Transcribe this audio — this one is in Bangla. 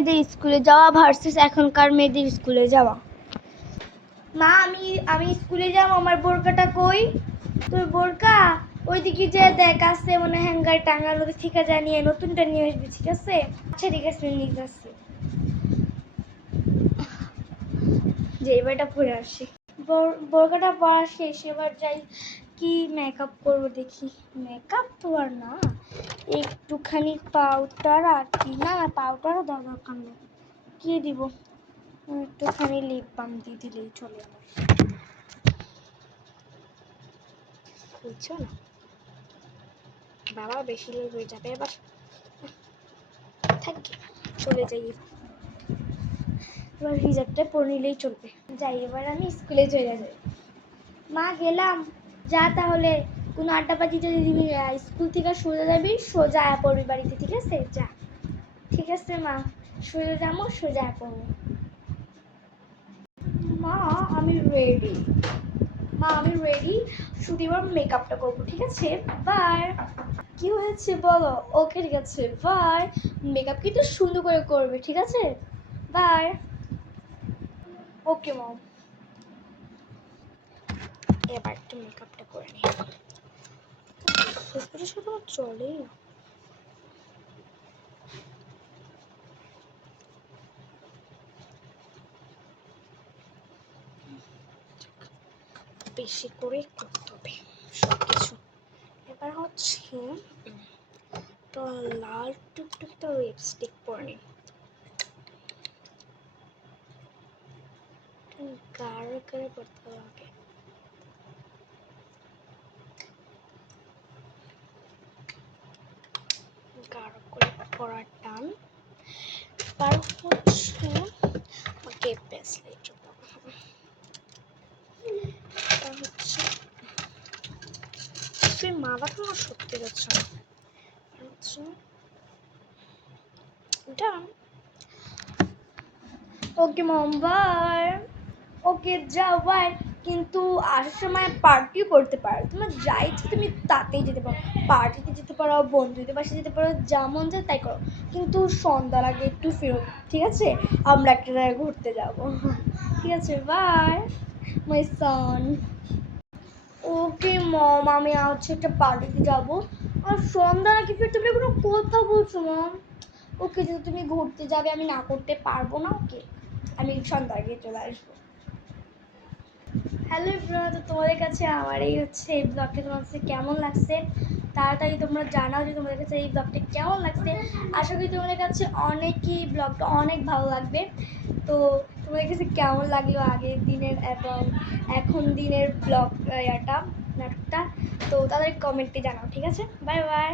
মেয়েদের স্কুলে যাওয়া ভার্সেস এখনকার মেয়েদের স্কুলে যাওয়া। মা আমি স্কুলে যাব, আমার বোরকাটা কই? তোর বোরকা ওইদিকে যে দেখ আছে মনে হ্যাঙ্গার টাঙানো, ঠিক আছে নিয়ে নতুনটা নিয়ে আসবি, ঠিক আছে? আচ্ছা ঠিক আছে নিয়ে আসছি, যে এবারটা পরে আসি। বোরকাটা পরা শেষ, এবার যাই কি মেকআপ করবো দেখি। মেকআপ তো আর না, একটুখানি পাউডার আর কি, না পাউডারও দেওয়া দরকার নেই, কি দিব, একটুখানি লিপ বাম দিয়ে দিলেই চলে আমার, বুঝছো না? বাবা বেশি লেট হয়ে যাবে, এবার থাকি, চলে যাই এবার রিজার্ভটা পরে নিলেই চলবে। যাই এবার আমি স্কুলে চলে যাই। মা গেলাম, যা তাহলে কোনো আড্ডাবাজি যদি দিবি, স্কুল থেকে সোজা যাবি, সোজা পড়বি বাড়িতে, ঠিক আছে? যা, ঠিক আছে মা, সোজা যাবো, সোজা পড়বো। মা আমি রেডি, মা আমি রেডি, শুধু এবার মেকআপটা করবো, ঠিক আছে? বাই। কি হয়েছে বলো? ওকে ঠিক আছে বাই, মেকআপ কিন্তু সুন্দর করে করবে, ঠিক আছে? বাই। ওকে মম। এবার একটু মেকআপটা করে নিই, ফেসবুকের সাথে আমার চলেই না। বেশি করে করতে হবে সব কিছু। এবার হচ্ছে তো লাল টুকটুক তো লিপস্টিক পরে নিই, গাঢ় করে পড়তে হবে, গাঢ় করে পড়ার টান। এবার হচ্ছে ওকে ব্রেসলেট হচ্ছে তুই মাথাটা আমার সত্যি যাচ্ছে না, হচ্ছে ডান। ওকে মম বাই। ওকে যাও বাই, কিন্তু আসার সময় পার্টিও করতে পারো, তোমার যা ইচ্ছে তুমি তাতেই যেতে পারো, পার্টিতে যেতে পারো, বন্ধুদের বাসায় যেতে পারো, যা মন যায় তাই করো, কিন্তু সন্ধ্যার আগে একটু ফেরত, ঠিক আছে? আমরা একটা জায়গায় ঘুরতে যাব, ঠিক আছে? বাই মাই সন। ওকে মম, আমি হচ্ছে একটা পার্টিতে যাব, আর সন্ধ্যার আগে ফিরতে হবে, কোনো কথা বলছো মম? ওকে যদি তুমি ঘুরতে যাবে আমি না করতে পারবো না, ওকে আমি সন্ধ্যার আগে চলে আসবো। হ্যালো এভরিওয়ান, তো তোমাদের কাছে আমার এই হচ্ছে এই ব্লগটা তোমার কাছে কেমন লাগছে তাড়াতাড়ি তোমরা জানাও যে তোমাদের কাছে এই ব্লগটা কেমন লাগছে। আশা করি তোমাদের কাছে অনেকই ব্লগটা অনেক ভালো লাগবে। তো তোমাদের কাছে কেমন লাগলো আগের দিনের এবং এখন দিনের ব্লগ নাটকটা, তো তাদের কমেন্টে জানাও, ঠিক আছে? Bye bye.